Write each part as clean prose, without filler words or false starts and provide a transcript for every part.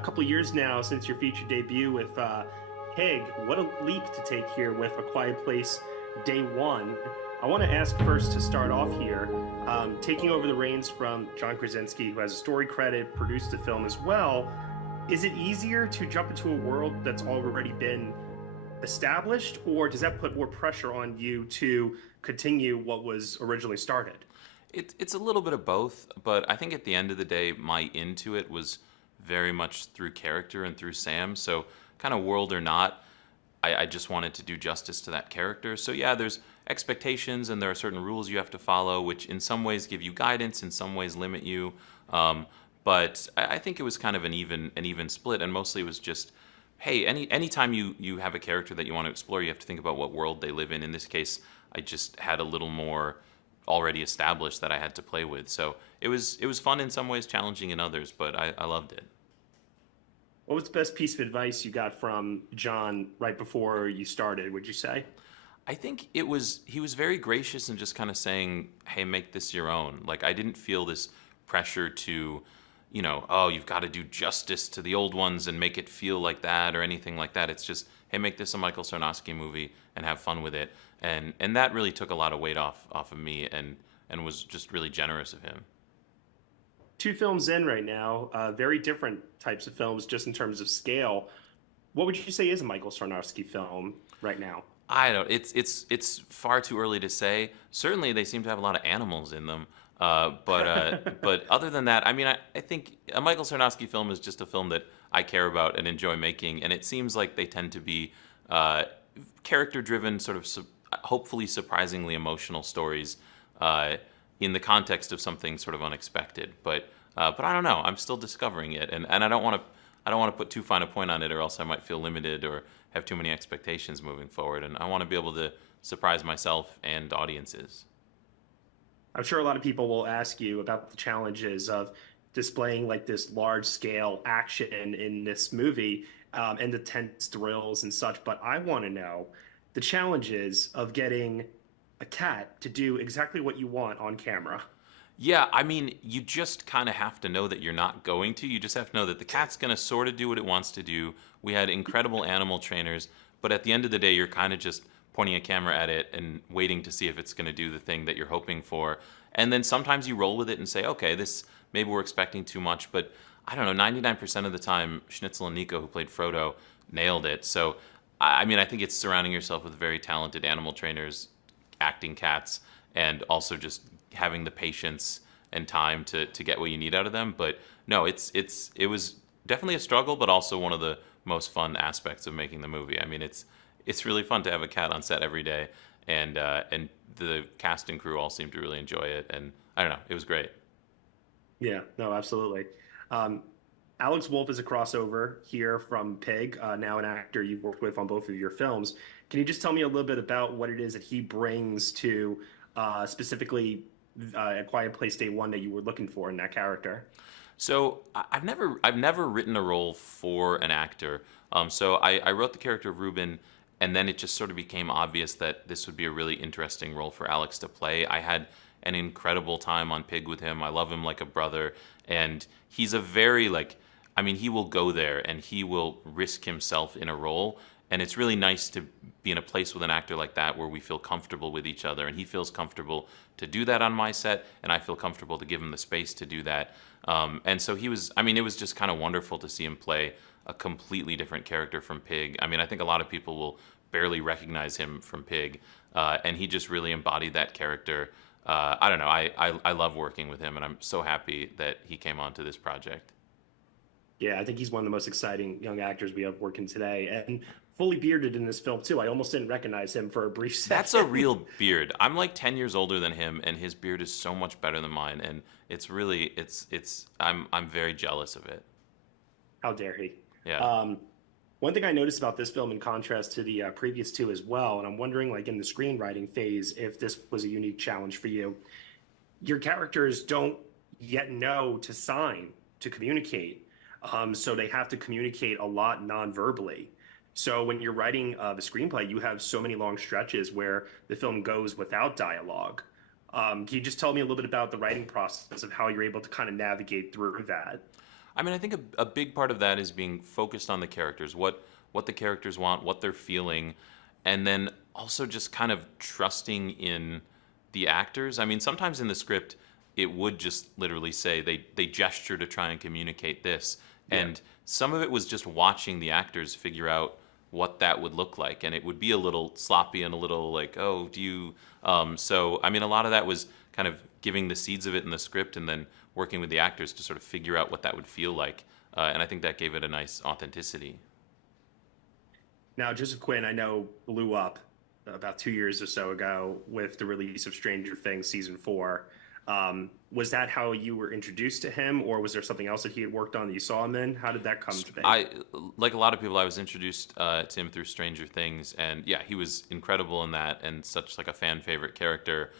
a couple years now since your feature debut with Pig. What a leap to take here with A Quiet Place Day One. I want to ask first to start off here, taking over the reins from John Krasinski, who has a story credit, produced the film as well. Is it easier to jump into a world that's already been established, or does that put more pressure on you to continue what was originally started? It's a little bit of both, but I think at the end of the day, my into it was very much through character and through Sam. So, kind of world or not, I just wanted to do justice to that character. So, yeah, there's expectations and there are certain rules you have to follow, which in some ways give you guidance, in some ways limit you. But I think it was kind of an even split, and mostly it was just, hey, anytime you have a character that you want to explore, you have to think about what world they live in. In this case, I just had a little more already established that I had to play with. So it was fun in some ways, challenging in others, but I loved it. What was the best piece of advice you got from John right before you started, would you say? I think he was very gracious and just kind of saying, "Hey, make this your own." Like I didn't feel this pressure to, oh, you've got to do justice to the old ones and make it feel like that or anything like that. It's just, hey, make this a Michael Sarnoski movie and have fun with it. And that really took a lot of weight off of me and was just really generous of him. Two films in right now, very different types of films just in terms of scale. What would you say is a Michael Sarnowski film right now? I don't. It's far too early to say. Certainly, they seem to have a lot of animals in them. But other than that, I mean, I think a Michael Sarnowski film is just a film that I care about and enjoy making, and it seems like they tend to be character-driven, sort of hopefully surprisingly emotional stories in the context of something sort of unexpected. But I don't know. I'm still discovering it, and I don't want to put too fine a point on it, or else I might feel limited or have too many expectations moving forward. And I want to be able to surprise myself and audiences. I'm sure a lot of people will ask you about the challenges of displaying like this large scale action in this movie, and the tense thrills and such. But I want to know the challenges of getting a cat to do exactly what you want on camera. Yeah, I mean, you just kind of have to know that you're not going to. You just have to know that the cat's going to sort of do what it wants to do. We had incredible animal trainers, but at the end of the day, you're kind of just pointing a camera at it and waiting to see if it's going to do the thing that you're hoping for. And then sometimes you roll with it and say, okay, this maybe we're expecting too much, but I don't know, 99% of the time, Schnitzel and Nico, who played Frodo, nailed it. So, I mean, I think it's surrounding yourself with very talented animal trainers, acting cats, and also just having the patience and time to get what you need out of them. But no, it was definitely a struggle, but also one of the most fun aspects of making the movie. I mean, it's really fun to have a cat on set every day, and the cast and crew all seem to really enjoy it. And I don't know, it was great. Yeah, no, absolutely. Um, Alex Wolff is a crossover here from Pig, now an actor you've worked with on both of your films. Can you just tell me a little bit about what it is that he brings to specifically A Quiet Place Day One that you were looking for in that character? So I've never written a role for an actor. So I wrote the character of Ruben, and then it just sort of became obvious that this would be a really interesting role for Alex to play. I had an incredible time on Pig with him. I love him like a brother, and he's a very like, I mean, he will go there and he will risk himself in a role, and it's really nice to be in a place with an actor like that where we feel comfortable with each other, and he feels comfortable to do that on my set, and I feel comfortable to give him the space to do that. And so he was, I mean, it was just kind of wonderful to see him play a completely different character from Pig. I mean, I think a lot of people will barely recognize him from Pig, and he just really embodied that character. I don't know, I love working with him, and I'm so happy that he came onto this project. Yeah, I think he's one of the most exciting young actors we have working today, and fully bearded in this film too. I almost didn't recognize him for a brief That's a second. real beard. I'm like 10 years older than him, and his beard is so much better than mine, and I'm very jealous of it. How dare he? Yeah. Um, One thing I noticed about this film, in contrast to the previous two as well, and I'm wondering, like in the screenwriting phase, if this was a unique challenge for you. Your characters don't yet know to sign to communicate, so they have to communicate a lot non-verbally. So when you're writing the screenplay, you have so many long stretches where the film goes without dialogue. Can you just tell me a little bit about the writing process of how you're able to kind of navigate through that? I mean, I think a big part of that is being focused on the characters, what the characters want, what they're feeling, and then also just kind of trusting in the actors. I mean, sometimes in the script, it would just literally say they gesture to try and communicate this, Yeah. and some of it was just watching the actors figure out what that would look like, and it would be a little sloppy and a little like, oh, do you? So I mean, a lot of that was kind of giving the seeds of it in the script, and then working with the actors to sort of figure out what that would feel like, and I think that gave it a nice authenticity. Now, Joseph Quinn, I know, blew up about 2 years or so ago with the release of Stranger Things season four. Was that how you were introduced to him, or was there something else that he had worked on that you saw him in? How did that come to be? I like a lot of people. I was introduced to him through Stranger Things, and yeah, he was incredible in that, and such like a fan favorite character,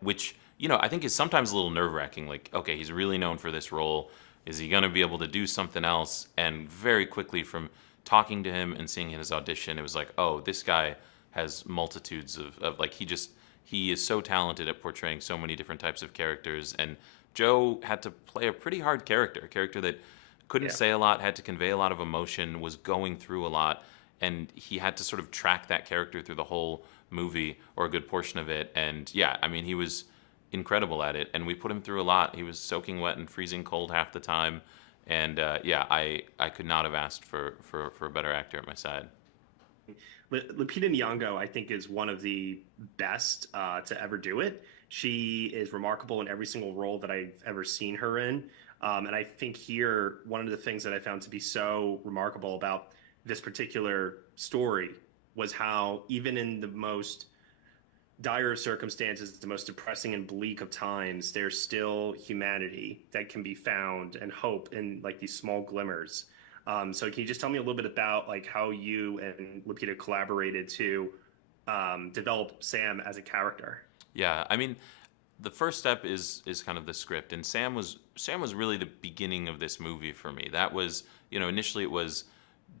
which I think is sometimes a little nerve wracking. Like, okay, he's really known for this role. Is he going to be able to do something else? And very quickly from talking to him and seeing his audition, it was like, oh, this guy has multitudes of like he is so talented at portraying so many different types of characters. And Joe had to play a pretty hard character, a character that couldn't say a lot, had to convey a lot of emotion, was going through a lot, and he had to sort of track that character through the whole movie or a good portion of it. And yeah, I mean, he was incredible at it, and we put him through a lot. He was soaking wet and freezing cold half the time, and yeah, I could not have asked for a better actor at my side. Lupita Nyong'o, I think, is one of the best to ever do it. She is remarkable in every single role that I've ever seen her in. And I think here, one of the things that I found to be so remarkable about this particular story was how, even in the most dire of circumstances, the most depressing and bleak of times, there's still humanity that can be found and hope in like these small glimmers. So can you just tell me a little bit about like how you and Lupita collaborated to develop Sam as a character? Yeah, I mean, the first step is kind of the script, and Sam was really the beginning of this movie for me. That was, initially it was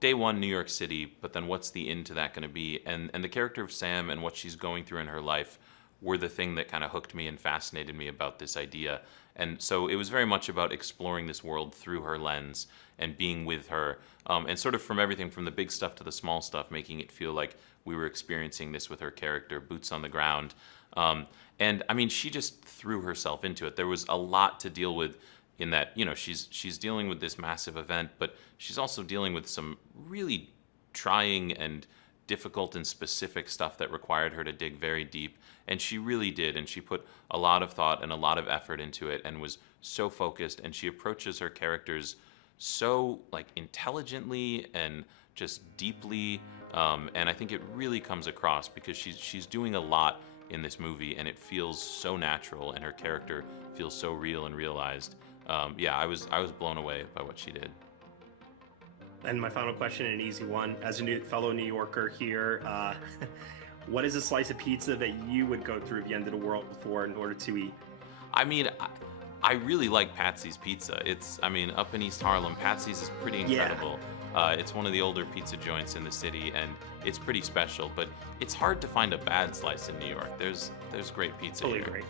day one, New York City, but then what's the end to that going to be? And the character of Sam and what she's going through in her life were the thing that kind of hooked me and fascinated me about this idea. And so it was very much about exploring this world through her lens and being with her, and sort of from everything from the big stuff to the small stuff, making it feel like we were experiencing this with her character, boots on the ground. And I mean, she just threw herself into it. There was a lot to deal with in that, she's dealing with this massive event, but she's also dealing with some really trying and difficult and specific stuff that required her to dig very deep. And she really did. And she put a lot of thought and a lot of effort into it and was so focused. And she approaches her characters so like intelligently and just deeply. And I think it really comes across because she's doing a lot in this movie, and it feels so natural, and her character feels so real and realized. Yeah, I was blown away by what she did. And my final question, an easy one, as a fellow New Yorker here, what is a slice of pizza that you would go through the end of the world for in order to eat? I mean, I really like Patsy's Pizza. Up in East Harlem, Patsy's is pretty incredible. It's one of the older pizza joints in the city, and it's pretty special, but it's hard to find a bad slice in New York. There's great pizza Totally here. agree.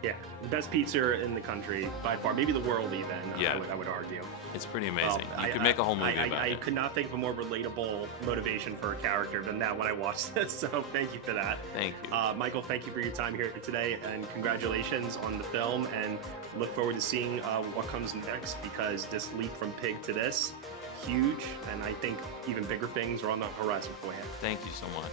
Yeah, the best pizza in the country by far, maybe the world even. Yeah. I would argue. It's pretty amazing. Well, You could make a whole movie about I it. could not think of a more relatable motivation for a character than that when I watched this. So thank you for that. Thank you. Michael, thank you for your time here today, and congratulations on the film. And look forward to seeing what comes next, because this leap from Pig to this, huge, and I think even bigger things are on the horizon for you. Thank you so much.